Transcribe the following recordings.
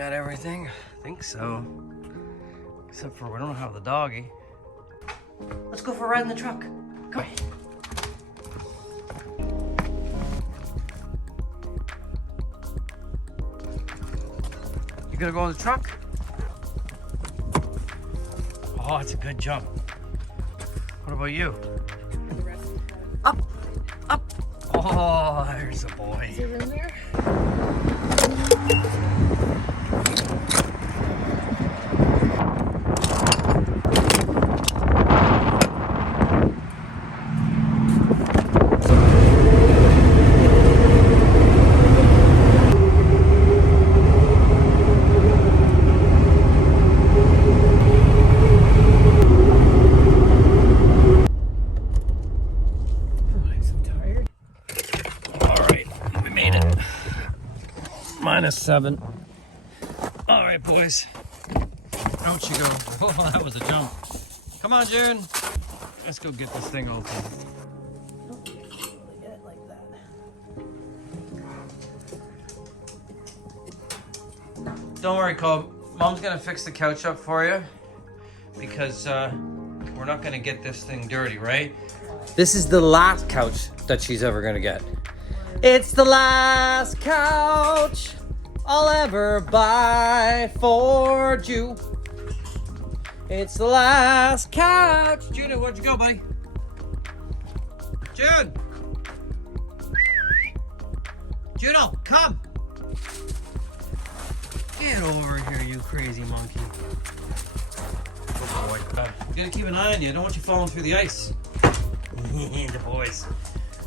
got everything. I think so. Except for we don't have the doggy. Let's go for a ride in the truck. Come on. You gonna go in the truck? Oh, it's a good jump. What about you? Up, up. Oh, there's a boy. Is there room there? -7. All right, boys. Out you go. Oh, that was a jump. Come on, June. Let's go get this thing open. Get it like that. Don't worry, Kobo. Mom's gonna fix the couch up for you because we're not gonna get this thing dirty, right? This is the last couch that she's ever gonna get. It's the last couch I'll ever buy for you. It's the last couch. Juno, where'd you go, buddy? Jude! Juno, come! Get over here, you crazy monkey. Good boy. You gotta keep an eye on you. I don't want you falling through the ice. The boys.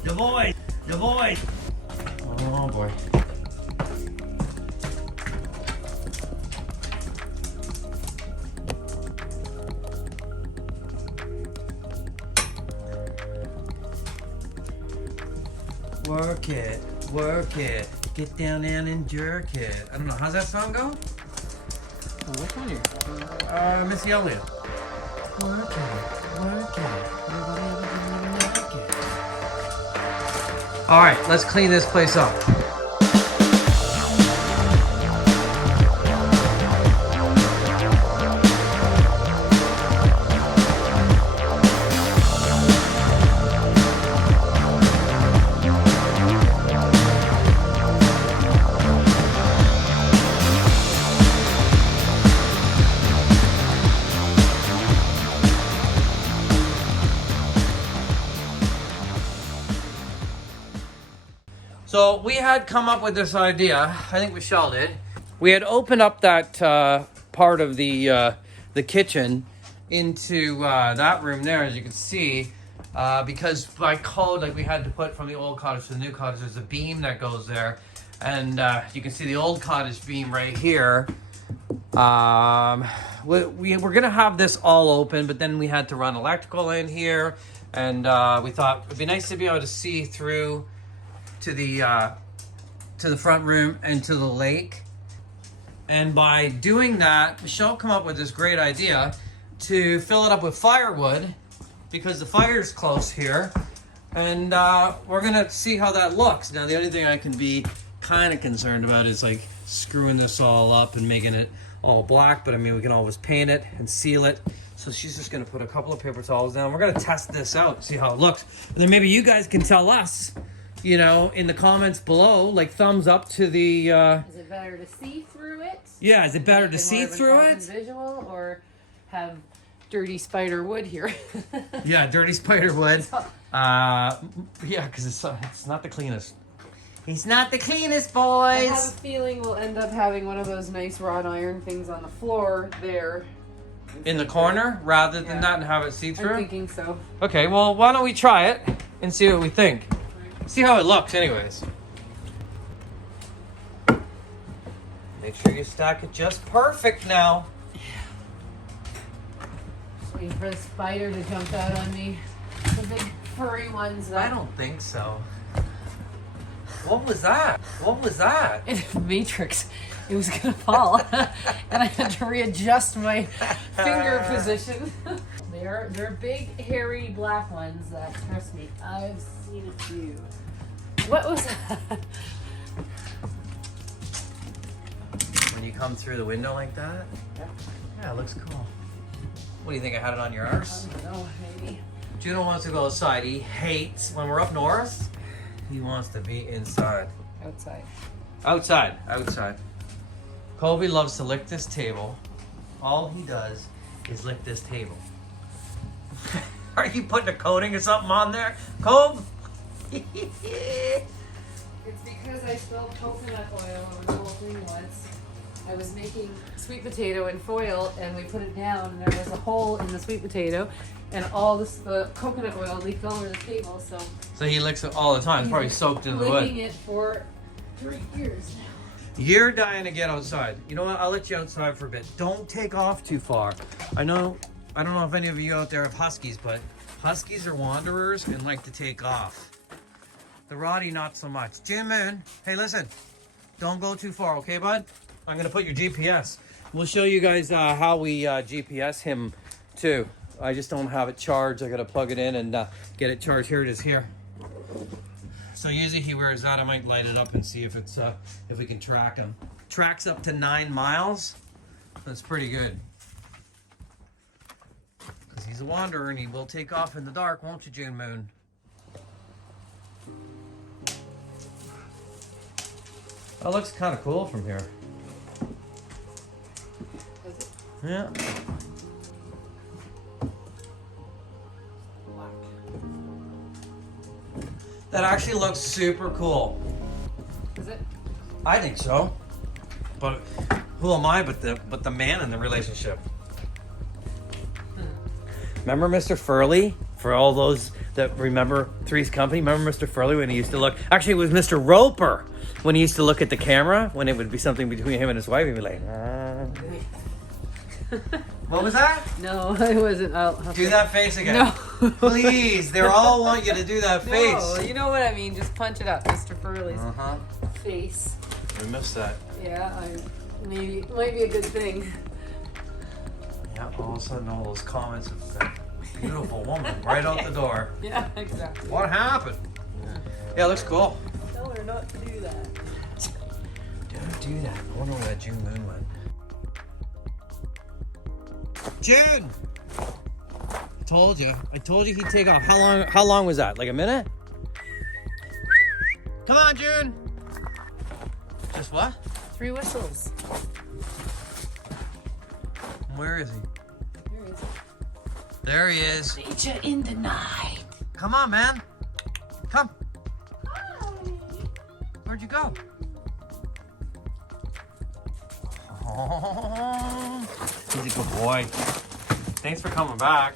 The boys. The boys. Oh boy. Work it, work it, get down and jerk it. I don't know, how's that song go? Oh, which one are you? Missy Elliott. Work it, work it, all right, let's clean this place up. So we had come up with this idea, I think Michelle did. We had opened up that part of the kitchen into that room there, as you can see, because by code, like we had to put from the old cottage to the new cottage, there's a beam that goes there. And you can see the old cottage beam right here. We were gonna have this all open, but then we had to run electrical in here. And we thought it'd be nice to be able to see through to the front room and to the lake. And by doing that, Michelle come up with this great idea to fill it up with firewood because the fire's close here. And we're gonna see how that looks. Now the only thing I can be kind of concerned about is like screwing this all up and making it all black, but I mean we can always paint it and seal it. So she's just gonna put a couple of paper towels down. We're gonna test this out, see how it looks. And then maybe you guys can tell us, you know, in the comments below, like thumbs up to the... Is it better to see through it? Yeah, is it better to see through it? Visual, or have dirty spider wood here? Yeah, dirty spider wood. Yeah, because it's not the cleanest. He's not the cleanest, boys. I have a feeling we'll end up having one of those nice wrought iron things on the floor there. In the corner, rather than that and have it see-through? I'm thinking so. Okay, well, why don't we try it and see what we think? See how it looks anyways. Make sure you stack it just perfect now. Just waiting for the spider to jump out on me. The big furry ones. I don't think so. What was that? What was that? It's Matrix. It was gonna fall. And I had to readjust my finger position. They're big, hairy, black ones that, trust me, I've seen a few. What was that? when you come through the window like that. Yeah. Yeah, it looks cool. What do you think? I had it on your arse? I don't know, maybe. Juno wants to go outside. He hates when we're up north. He wants to be inside. Outside. Outside. Outside. Kobe loves to lick this table. All he does is lick this table. Are you putting a coating or something on there, Kobe? It's because I spilled coconut oil on the whole thing once. I was making sweet potato in foil and we put it down and there was a hole in the sweet potato and all this, the coconut oil leaked all over the table, so. So he licks it all the time. It's probably soaked into the licking wood. it for 3 years now. You're dying to get outside. You know what? I'll let you outside for a bit. Don't take off too far. I don't know if any of you out there have huskies, but huskies are wanderers and like to take off. The Rottie, not so much. Jim Moon, hey, listen. Don't go too far, okay, bud? I'm going to put your GPS. We'll show you guys how we GPS him, too. I just don't have it charged. I got to plug it in and get it charged. Here it is here. So usually he wears that. I might light it up and see if it's if we can track him. Tracks up to 9 miles. That's pretty good. Because he's a wanderer and he will take off in the dark, won't you, June Moon? That looks kind of cool from here. Does it? Yeah. Black. That actually looks super cool. Is it? I think so. But who am I but the man in the relationship? Remember Mr. Furley? For all those that remember Three's Company, remember Mr. Furley when he used to look? Actually, it was Mr. Roper when he used to look at the camera when it would be something between him and his wife. He'd be like, What was that? No, I wasn't. Do that face again. No. Please, they all want you to do that face. No, you know what I mean. Just punch it up, Mr. Furley's face. We missed that. Yeah, maybe it might be a good thing. Yeah, all of a sudden all those comments of that beautiful woman right out the door. Yeah, exactly. What happened? Yeah, it looks cool. Tell her not to do that. Don't do that. I wonder where that June Moon went. June! I told you he'd take off. How long was that? Like a minute? Come on, June! Just what? 3 whistles. Where is he? Here is it. There he is. Nature in the night. Come on, man. Come. Where'd you go? Oh, he's a good boy. Thanks for coming back.